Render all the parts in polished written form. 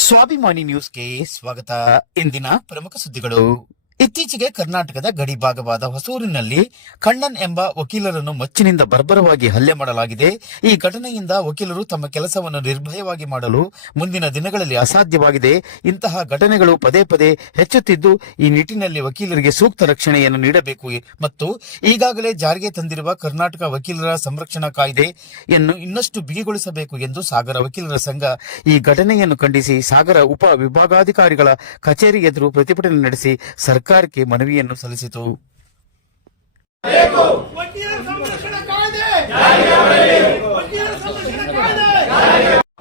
ಸ್ವಾಭಿಮಾನಿ ನ್ಯೂಸ್ಗೆ ಸ್ವಾಗತ. ಇಂದಿನ ಪ್ರಮುಖ ಸುದ್ದಿಗಳು. ಇತ್ತೀಚೆಗೆ ಕರ್ನಾಟಕದ ಗಡಿ ಭಾಗವಾದ ಹೊಸೂರಿನಲ್ಲಿ ಕಣ್ಣನ್ ಎಂಬ ವಕೀಲರನ್ನು ಮಚ್ಚಿನಿಂದ ಬರ್ಬರವಾಗಿ ಹಲ್ಲೆ ಮಾಡಲಾಗಿದೆ. ಈ ಘಟನೆಯಿಂದ ವಕೀಲರು ತಮ್ಮ ಕೆಲಸವನ್ನು ನಿರ್ಭಯವಾಗಿ ಮಾಡಲು ಮುಂದಿನ ದಿನಗಳಲ್ಲಿ ಅಸಾಧ್ಯವಾಗಿದೆ. ಇಂತಹ ಘಟನೆಗಳು ಪದೇ ಪದೇ ಹೆಚ್ಚುತ್ತಿದ್ದು, ಈ ನಿಟ್ಟಿನಲ್ಲಿ ವಕೀಲರಿಗೆ ಸೂಕ್ತ ರಕ್ಷಣೆಯನ್ನು ನೀಡಬೇಕು ಮತ್ತು ಈಗಾಗಲೇ ಜಾರಿಗೆ ತಂದಿರುವ ಕರ್ನಾಟಕ ವಕೀಲರ ಸಂರಕ್ಷಣಾ ಕಾಯ್ದೆಯನ್ನು ಇನ್ನಷ್ಟು ಬಿಗಿಗೊಳಿಸಬೇಕು ಎಂದು ಸಾಗರ ವಕೀಲರ ಸಂಘ ಈ ಘಟನೆಯನ್ನು ಖಂಡಿಸಿ ಸಾಗರ ಉಪ ವಿಭಾಗಾಧಿಕಾರಿಗಳ ಕಚೇರಿ ಎದುರು ಪ್ರತಿಭಟನೆ ನಡೆಸಿ ಸರ್ಕಾರಕ್ಕೆ ಮನವಿಯನ್ನು ಸಲ್ಲಿಸಿತು.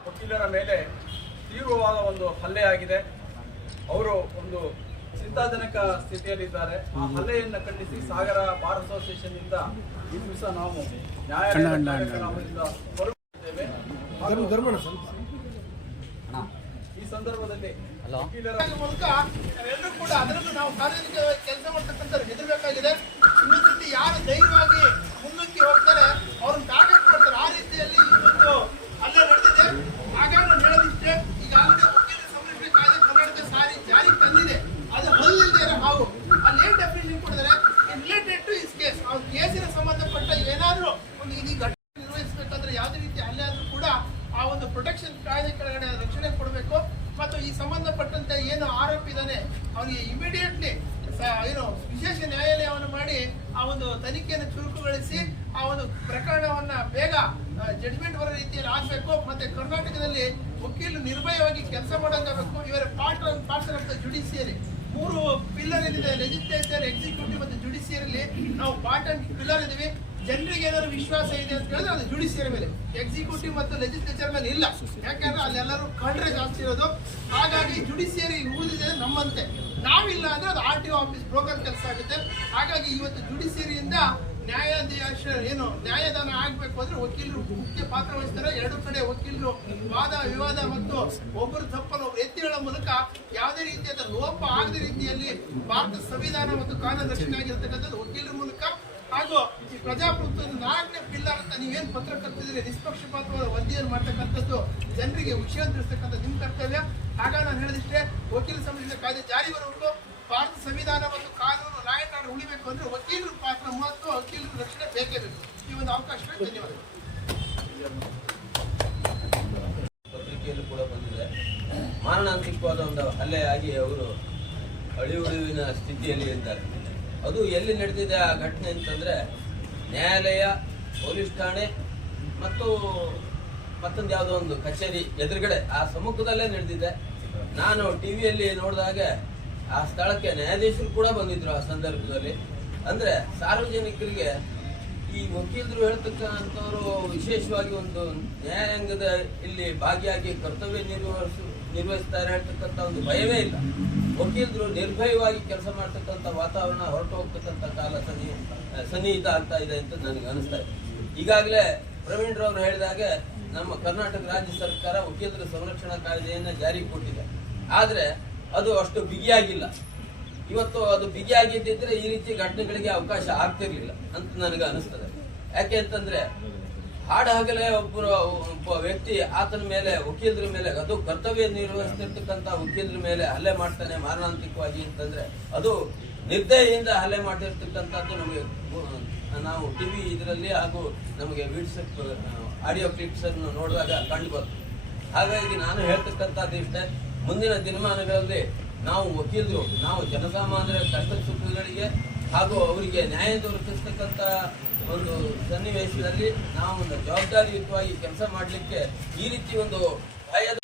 ವಕೀಲರ ಮೇಲೆ ತೀವ್ರವಾದ ಒಂದು ಹಲ್ಲೆ ಆಗಿದೆ. ಅವರು ಒಂದು ಚಿಂತಾಜನಕ ಸ್ಥಿತಿಯಲ್ಲಿದ್ದಾರೆ. ಆ ಹಲ್ಲೆಯನ್ನು ಖಂಡಿಸಿ ಸಾಗರ ಬಾರ್ ಅಸೋಸಿಯೇಷನ್ ಇಂದ ಈ ದಿವಸ ನಾವು ನ್ಯಾಯಾಲಯದ ಹೊರಟಿದ್ದೇವೆ. ಈ ಸಂದರ್ಭದಲ್ಲಿ ವಕೀಲರ ಮೂಲಕ ನಾವೆಲ್ಲರೂ ಕೂಡ ಅದರಲ್ಲೂ ನಾವು ಸಾರ್ವಜನಿಕ ಕೆಲಸ ಮಾಡ್ತಕ್ಕಂಥ ಹೆದರಬೇಕಾಗಿದೆ. ಇನ್ನೊಂದು ಯಾರು ಧೈರ್ಯವಾಗಿ ಮುನ್ನುಗ್ಗಿ ಹೋಗ್ತಾರೆ ಅವ್ರನ್ನ ಟಾರ್ಗೆಟ್ ಮಾಡ್ತಾರೆ. ಆ ರೀತಿಯಲ್ಲಿ ಇವತ್ತು ಅಲ್ಲೇ ನಡೆದಿದೆ. ಹಾಗಾಗಿ ನಾನು ಹೇಳೋದಿಷ್ಟೇ, ಈಗಾಗಲೇ ವಕೀಲರ ಸಂರಕ್ಷಣೆ ಕಾಯ್ದೆ ಕರ್ನಾಟಕ ಜಾರಿಗೆ ತಂದಿದೆ. ಅದು ಹಲ್ಲಿಲ್ಲದೆ ಇರೋ ಹಾವು ಅಲ್ಲಿ ಏನ್ ಡೆಫಿನೇಷನ್ ಕೊಡಿದ್ದಾರೆ ರಿಲೇಟೆಡ್ ಟು ಇಸ್ ಕೇಸ್. ಆ ಕೇಸಿನ ಸಂಬಂಧಪಟ್ಟ ಏನಾದರೂ ಒಂದು ಈ ಘಟನೆ ನಿರ್ವಹಿಸಬೇಕಾದ್ರೆ ಯಾವುದೇ ರೀತಿ ಹಲ್ಲೆ ಆದ್ರೂ ಕೂಡ ಆ ಒಂದು ಪ್ರೊಟೆಕ್ಷನ್ ಕಾಯ್ದೆ ಕೆಳಗಡೆ ರಕ್ಷಣೆ ಕೊಡಬೇಕು. ಮತ್ತು ಈ ಸಂಬಂಧಪಟ್ಟಂತೆ ಏನು ಆರೋಪಿ ಇದ್ದಾನೆ ಅವನಿಗೆ ಇಮಿಡಿಯೇಟ್ಲಿ ಏನು ವಿಶೇಷ ನ್ಯಾಯಾಲಯವನ್ನು ಮಾಡಿ ಆ ಒಂದು ತನಿಖೆಯನ್ನು ಚುರುಕುಗೊಳಿಸಿ ಆ ಒಂದು ಪ್ರಕರಣವನ್ನ ಬೇಗ ಜಡ್ಜ್ಮೆಂಟ್ ಬರೋ ರೀತಿಯಲ್ಲಿ ಆಗಬೇಕು. ಮತ್ತೆ ಕರ್ನಾಟಕದಲ್ಲಿ ವಕೀಲರು ನಿರ್ಭಯವಾಗಿ ಕೆಲಸ ಮಾಡೋಂಗಾಗಬೇಕು. ಇವರ ಪಾರ್ಟ್ ಆಫ್ ದ ಜುಡಿಷಿಯರಿ ಮೂರು ಪಿಲ್ಲರ್ ಏನಿದೆ, ಲೆಜಿಸ್ಲೇಚರ್, ಎಕ್ಸಿಕ್ಯೂಟಿವ್ ಮತ್ತು ಜುಡಿಷಿಯರಿಲಿ ನಾವು ಪಾರ್ಟ್ ಅಂಡ್ ಪಿಲ್ಲರ್ ಇದೀವಿ. ಜನರಿಗೆ ಏನಾದ್ರು ವಿಶ್ವಾಸ ಇದೆ ಅಂತ ಹೇಳಿದ್ರೆ ಅದು ಜುಡಿಷಿಯರಿ ಮೇಲೆ, ಎಕ್ಸಿಕ್ಯೂಟಿವ್ ಮತ್ತು ಲೆಜಿಸ್ಲೇಚರ್ ಮೇಲೆ ಇಲ್ಲ. ಯಾಕಂದ್ರೆ ಅಲ್ಲೆಲ್ಲರೂ ಕಳ್ರೆ ಜಾಸ್ತಿ ಇರೋದು. ಹಾಗಾಗಿ ಜುಡಿಷಿಯರಿ ಉಳಿದಿದೆ ನಮ್ಮಂತೆ. ನಾವಿಲ್ಲ ಅಂದ್ರೆ ಅದು RTO ಆಫೀಸ್ ಬ್ರೋಕರ್ ಕೆಲಸ ಆಗುತ್ತೆ. ಹಾಗಾಗಿ ಇವತ್ತು ಜುಡಿಷಿಯರಿಯಿಂದ ನ್ಯಾಯಾಧೀಶ ಏನು ನ್ಯಾಯದಾನ ಆಗ್ಬೇಕು ಅಂದ್ರೆ ವಕೀಲರು ಮುಖ್ಯ ಪಾತ್ರ ವಹಿಸ್ತಾರೆ. ಎರಡು ಕಡೆ ವಕೀಲರು ವಾದ ವಿವಾದ ಮತ್ತು ಒಬ್ಬರು ತಪ್ಪನ್ನು ಒಬ್ಬರು ಎತ್ತಿ ಹೇಳೋ ಮೂಲಕ ಯಾವುದೇ ರೀತಿಯಾದ ಲೋಪ ಆಗದ ರೀತಿಯಲ್ಲಿ ಭಾರತ ಸಂವಿಧಾನ ಮತ್ತು ಕಾನೂನು ರಕ್ಷಣೆ ಆಗಿರತಕ್ಕಂಥದ್ದು ವಕೀಲರ ಮೂಲಕ. ಹಾಗೂ ಈ ಪ್ರಜಾಪ್ರಭುತ್ವದ 4ನೇ ಪಿಲ್ಲರ್ ಅಂತ ನೀವೇನು ಪತ್ರ ಕರ್ತಿದ್ರೆ ನಿಷ್ಪಕ್ಷಪಾತವಾದ ವರದಿಯನ್ನು ಮಾಡ್ತಕ್ಕಂಥದ್ದು ಜನರಿಗೆ ವಿಷಯ ತಿಳಿಸ್ತಕ್ಕಂಥದ್ದು ನಿಮ್ಮ ಕರ್ತವ್ಯ. ಹಾಗಾಗಿ ನಾನು ಹೇಳಿದಿಷ್ಟೇ, ವಕೀಲ ಸಂರಕ್ಷಣೆ ಕಾಯ್ದೆ ಜಾರಿ ಬರಬೇಕು. ಭಾರತ ಸಂವಿಧಾನ ಮತ್ತು ಕಾನೂನು ಲಾ ಅಂಡ್ ಆರ್ಡರ್ ಉಳಿಬೇಕು ಅಂದ್ರೆ ವಕೀಲರ ಪಾತ್ರ ಮಹತ್ವ, ವಕೀಲರ ರಕ್ಷಣೆ ಬೇಕೇ ಬೇಕು. ಈ ಒಂದು ಅವಕಾಶಕ್ಕೆ ಧನ್ಯವಾದಗಳು. ಪತ್ರಿಕೆಯಲ್ಲೂ ಕೂಡ ಬಂದಿದೆ. ಮಾರಣಾಂತಿಕವಾದ ಒಂದು ಹಲ್ಲೆ ಆಗಿ ಅವರು ಅಳಿವುಳಿವಿನ ಸ್ಥಿತಿಯಲ್ಲಿ ಇದ್ದಾರೆ. ಅದು ಎಲ್ಲಿ ನಡೆದಿದೆ ಆ ಘಟನೆ ಅಂತಂದ್ರೆ ನ್ಯಾಯಾಲಯ, ಪೊಲೀಸ್ ಠಾಣೆ ಮತ್ತು ಮತ್ತೊಂದು ಯಾವುದೋ ಒಂದು ಕಚೇರಿ ಎದುರುಗಡೆ ಆ ಸಮ್ಮುಖದಲ್ಲೇ ನಡೆದಿದೆ. ನಾನು ಟಿವಿಯಲ್ಲಿ ನೋಡಿದಾಗ ಆ ಸ್ಥಳಕ್ಕೆ ನ್ಯಾಯಾಧೀಶರು ಕೂಡ ಬಂದಿದ್ರು ಆ ಸಂದರ್ಭದಲ್ಲಿ. ಅಂದ್ರೆ ಸಾರ್ವಜನಿಕರಿಗೆ ಈ ವಕೀಲರು ಹೇಳ್ತಕ್ಕಂಥವ್ರು ವಿಶೇಷವಾಗಿ ಒಂದು ನ್ಯಾಯಾಂಗದ ಇಲ್ಲಿ ಭಾಗಿಯಾಗಿ ಕರ್ತವ್ಯ ನಿರ್ವಹಿಸ್ತಾರೆ ಹೇಳ್ತಕ್ಕಂಥ ಒಂದು ಭಯವೇ ಇಲ್ಲ. ವಕೀಲರು ನಿರ್ಭಯವಾಗಿ ಕೆಲಸ ಮಾಡ್ತಕ್ಕಂಥ ವಾತಾವರಣ ಹೊರಟು ಹೋಗ್ತಕ್ಕಂಥ ಕಾಲ ಸನ್ನಿಹಿತ ಆಗ್ತಾ ಇದೆ ಅಂತ ನನಗೆ ಅನಿಸ್ತಾ ಇದೆ. ಈಗಾಗಲೇ ಪ್ರವೀಣ್ ರವರು ಹೇಳಿದಾಗೆ ನಮ್ಮ ಕರ್ನಾಟಕ ರಾಜ್ಯ ಸರ್ಕಾರ ವಕೀಲರ ಸಂರಕ್ಷಣಾ ಕಾಯ್ದೆಯನ್ನ ಜಾರಿಗೆ ಕೊಟ್ಟಿದೆ. ಆದ್ರೆ ಅದು ಅಷ್ಟು ಬಿಗಿಯಾಗಿಲ್ಲ. ಇವತ್ತು ಅದು ಬಿಗಿಯಾಗಿದ್ದಿದ್ರೆ ಈ ರೀತಿ ಘಟನೆಗಳಿಗೆ ಅವಕಾಶ ಆಗ್ತಿರ್ಲಿಲ್ಲ ಅಂತ ನನಗೆ ಅನಿಸ್ತದೆ. ಯಾಕೆ ಅಂತಂದ್ರೆ ಹಾಡಹಗಲೇ ಒಬ್ಬ ವ್ಯಕ್ತಿ ಆತನ ಮೇಲೆ, ವಕೀಲರ ಮೇಲೆ, ಅದು ಕರ್ತವ್ಯ ನಿರ್ವಹಿಸ್ತಿರ್ತಕ್ಕಂಥ ವಕೀಲರ ಮೇಲೆ ಹಲ್ಲೆ ಮಾಡ್ತಾನೆ ಮಾರಣಾಂತಿಕವಾಗಿ ಅಂತಂದ್ರೆ ಅದು ನಿರ್ದಯೆಯಿಂದ ಹಲ್ಲೆ ಮಾಡಿರ್ತಕ್ಕಂಥದ್ದು ನಮಗೆ ನಾವು ಟಿವಿ ಇದರಲ್ಲಿ ಹಾಗೂ ನಮಗೆ ಆಡಿಯೋ ಕ್ಲಿಪ್ಸ್ ಅನ್ನು ನೋಡಿದಾಗ ಕಂಡು ಬರ್ತದೆ. ಹಾಗಾಗಿ ನಾನು ಹೇಳ್ತಕ್ಕಂಥದ್ದು ಇಷ್ಟೇ, ಮುಂದಿನ ದಿನಮಾನಗಳಲ್ಲಿ ನಾವು ವಕೀಲರು, ನಾವು ಜನಸಾಮಾನ್ಯರ ಕಷ್ಟ ಸುಖಗಳಿಗೆ ಹಾಗೂ ಅವರಿಗೆ ನ್ಯಾಯ ದೊರಕಿಸ್ತಕ್ಕಂಥ ಒಂದು ಸನ್ನಿವೇಶದಲ್ಲಿ ನಾವು ಒಂದು ಜವಾಬ್ದಾರಿಯುತವಾಗಿ ಕೆಲಸ ಮಾಡಲಿಕ್ಕೆ ಈ ರೀತಿ ಒಂದು ಭಯದ